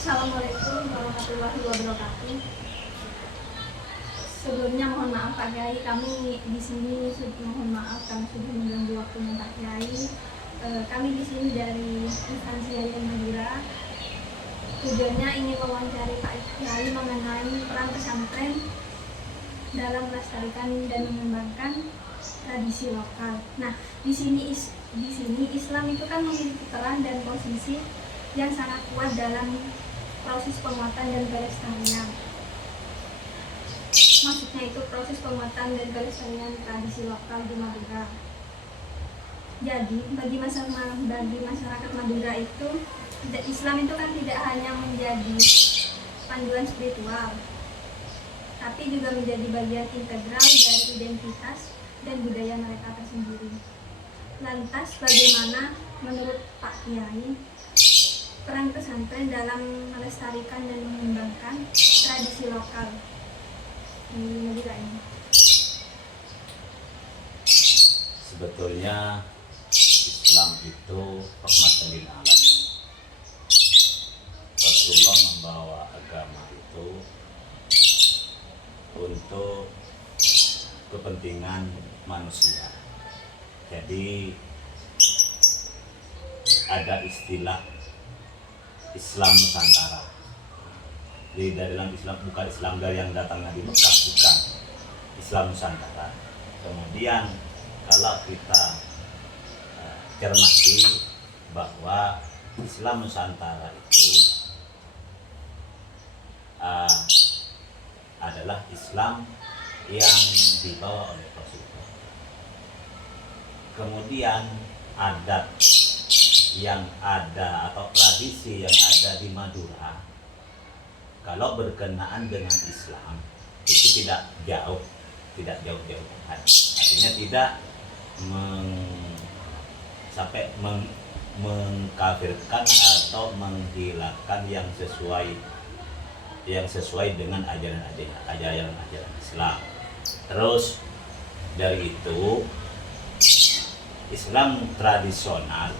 Assalamualaikum warahmatullahi wabarakatuh. Sebelumnya mohon maaf Pak Kiai, kami di sini mohon maaf kami sudah mengganggu waktunya Pak Kiai. Kami di sini dari instansi Yayasan Madura. Tujuannya ingin mewawancari Pak Kiai mengenai peran pesantren dalam melestarikan dan mengembangkan tradisi lokal. Nah, di sini Islam itu kan memiliki peran dan posisi yang sangat kuat dalam proses penguatan dan pelestarian. Maksudnya itu proses penguatan dan pelestarian tradisi lokal di Madura. Jadi bagi masyarakat Madura itu, Islam itu kan tidak hanya menjadi panduan spiritual, tapi juga menjadi bagian integral dari identitas dan budaya mereka tersendiri. Lantas bagaimana menurut Pak Kiai peran pesantren dalam melestarikan dan mengembangkan tradisi lokal di Madura ini? Sebetulnya Islam itu rahmatan lil alamin. Rasulullah membawa agama itu untuk kepentingan manusia. Jadi ada istilah Islam Nusantara. Di dalam Islam, bukan Islam dari yang datangnya di Mekah, bukan. Islam Nusantara. Kemudian kalau kita cermati bahwa Islam Nusantara itu adalah Islam yang dibawa oleh Rasulullah. Kemudian adat yang ada atau tradisi yang ada di Madura, kalau berkenaan dengan Islam itu tidak jauh-jauh, artinya tidak sampai mengkafirkan atau menghilangkan yang sesuai dengan ajaran Islam. Terus dari itu Islam tradisional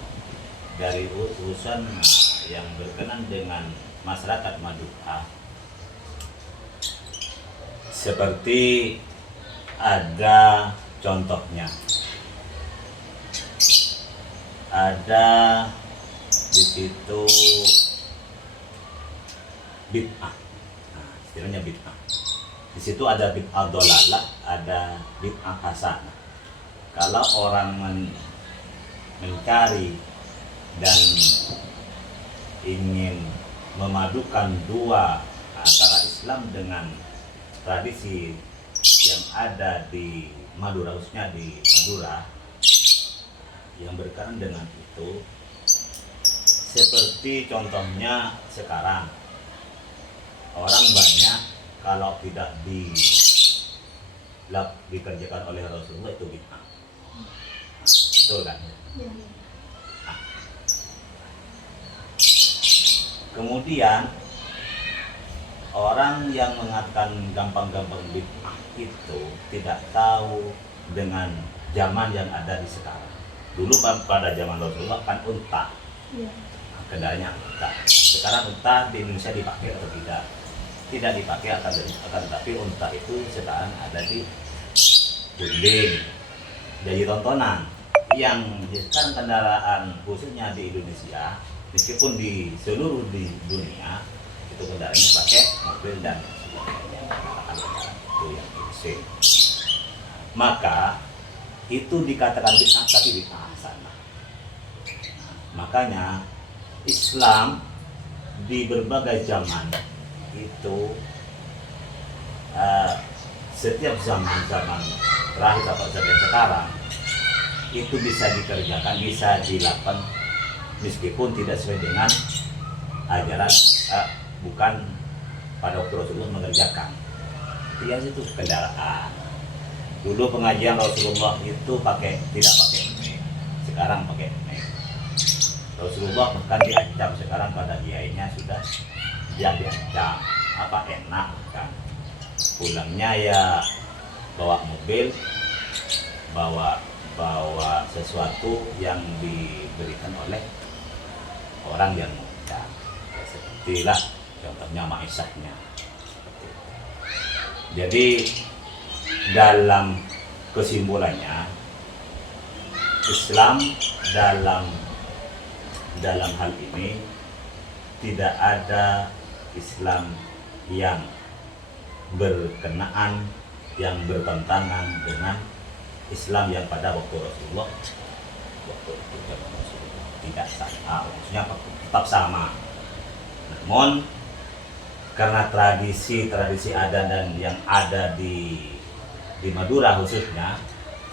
dari urusan yang berkenan dengan masyarakat Madura, seperti ada contohnya, ada di situ bid'ah. Nah, istilahnya bid'ah. Di situ ada bid'ah dolalah, ada bid'ah hasanah. Kalau orang mencari dan ingin memadukan dua antara Islam dengan tradisi yang ada di Madura, khususnya di Madura, yang berkaitan dengan itu, seperti contohnya sekarang orang banyak kalau tidak dikerjakan oleh Rasulullah itu bid'ah. Betul kan? Ya. Kemudian orang yang mengatakan gampang-gampang bid'ah itu tidak tahu dengan zaman yang ada di sekarang. Dulu pada zaman Rasulullah kan unta, kendalanya unta. Sekarang unta di Indonesia dipakai atau tidak? Tidak dipakai, akan tetapi unta itu sekarang ada di Gunding, jadi tontonan. Yang sekarang kendaraan khususnya di Indonesia, meskipun di seluruh di dunia itu kendaraannya pakai mobil dan sebagainya, itu yang mesin. Maka itu dikatakan bid'ah, tapi bid'ah hasanah. Makanya Islam di berbagai zaman itu setiap zaman terakhir atau sampai sekarang itu bisa dikerjakan, bisa dilakukan meskipun tidak sesuai dengan ajaran, bukan pada waktu Rasulullah mengerjakan. Dia itu kendaraan. Dulu pengajian Rasulullah itu tidak pakai mic, sekarang pakai mic. Rasulullah bahkan diancam sekarang pada kiainya sudah dia diancam, apa enak kan? Pulangnya ya bawa mobil, bawa sesuatu yang diberikan oleh orang yang mengucap. sepertilah contohnya maisahnya. Jadi dalam kesimpulannya, Islam dalam hal ini tidak ada Islam yang berkenaan, yang bertentangan dengan Islam yang pada waktu Rasulullah, waktu itu zaman Rasulullah tidak sama, maksudnya tetap sama. Namun karena tradisi adat dan yang ada di Madura khususnya,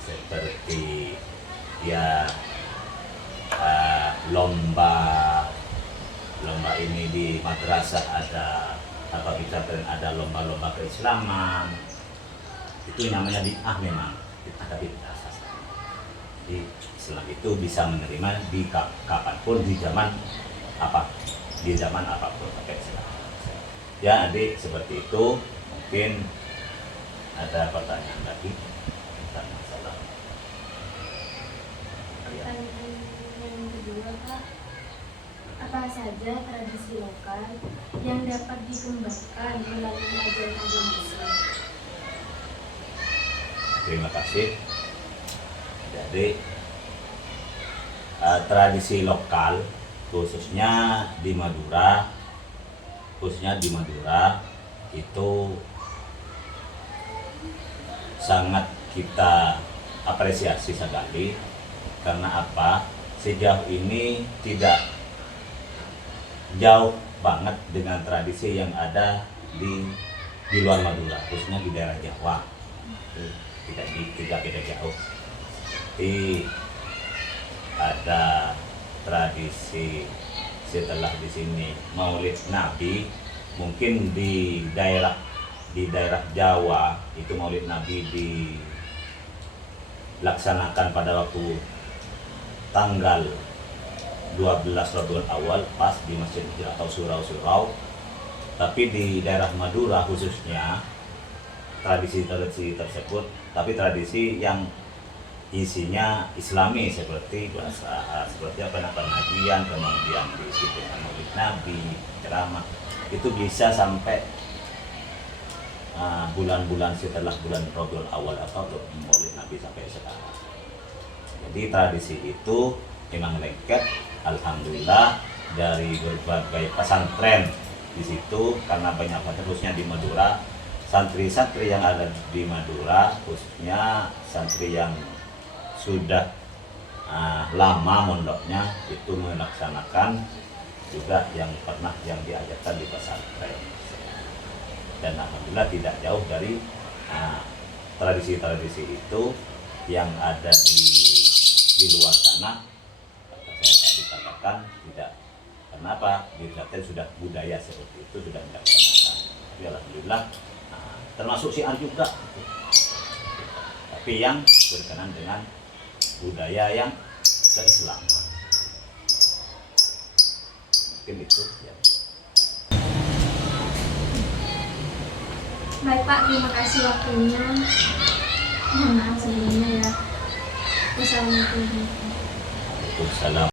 seperti ya lomba ini di madrasah ada, atau kita ada lomba-lomba keislaman, itu namanya bid'ah. Memang ada bid'ah. Jadi Islam itu bisa menerima di kapanpun, di zaman apapun pakai Islam. Ya adik, seperti itu. Mungkin ada pertanyaan lagi tentang masalah. Pertanyaan yang kedua, Pak, apa saja tradisi lokal yang dapat dikembangkan melalui ajaran agama Islam? Terima kasih. Jadi tradisi lokal khususnya di Madura itu sangat kita apresiasi sekali. Karena apa? Sejauh ini tidak jauh banget dengan tradisi yang ada di luar Madura, khususnya di daerah Jawa. Tidak beda jauh. Jadi ada tradisi setelah di sini Maulid Nabi, mungkin di daerah Jawa itu Maulid Nabi dilaksanakan pada waktu tanggal 12 Rabiul Awal pas di Masjid atau surau-surau. Tapi di daerah Madura khususnya tradisi tersebut, tapi tradisi yang isinya Islami, seperti pengajian, kemudian diisi dengan Maulid Nabi, ceramah, itu bisa sampai bulan-bulan setelah bulan Rabiul Awal atau Maulid Nabi sampai sekarang. Jadi tradisi itu memang lengkap, alhamdulillah, dari berbagai pesantren di situ, karena banyak banget khususnya di Madura, santri-santri yang ada di Madura, khususnya santri yang sudah lama mondoknya, itu melaksanakan juga yang pernah yang diajarkan di pesantren. Dan alhamdulillah tidak jauh dari tradisi-tradisi itu yang ada di luar sana. Saya tadi katakan tidak, kenapa? Di pesantren sudah budaya seperti itu, sudah dilaksanakan. Tapi alhamdulillah termasuk syiar juga, tapi yang berkenan dengan budaya yang keislaman. Mungkin itu ya. Baik Pak, terima kasih waktunya. Mohon maaf sebelumnya ya. Wassalamualaikum. Waalaikumsalam.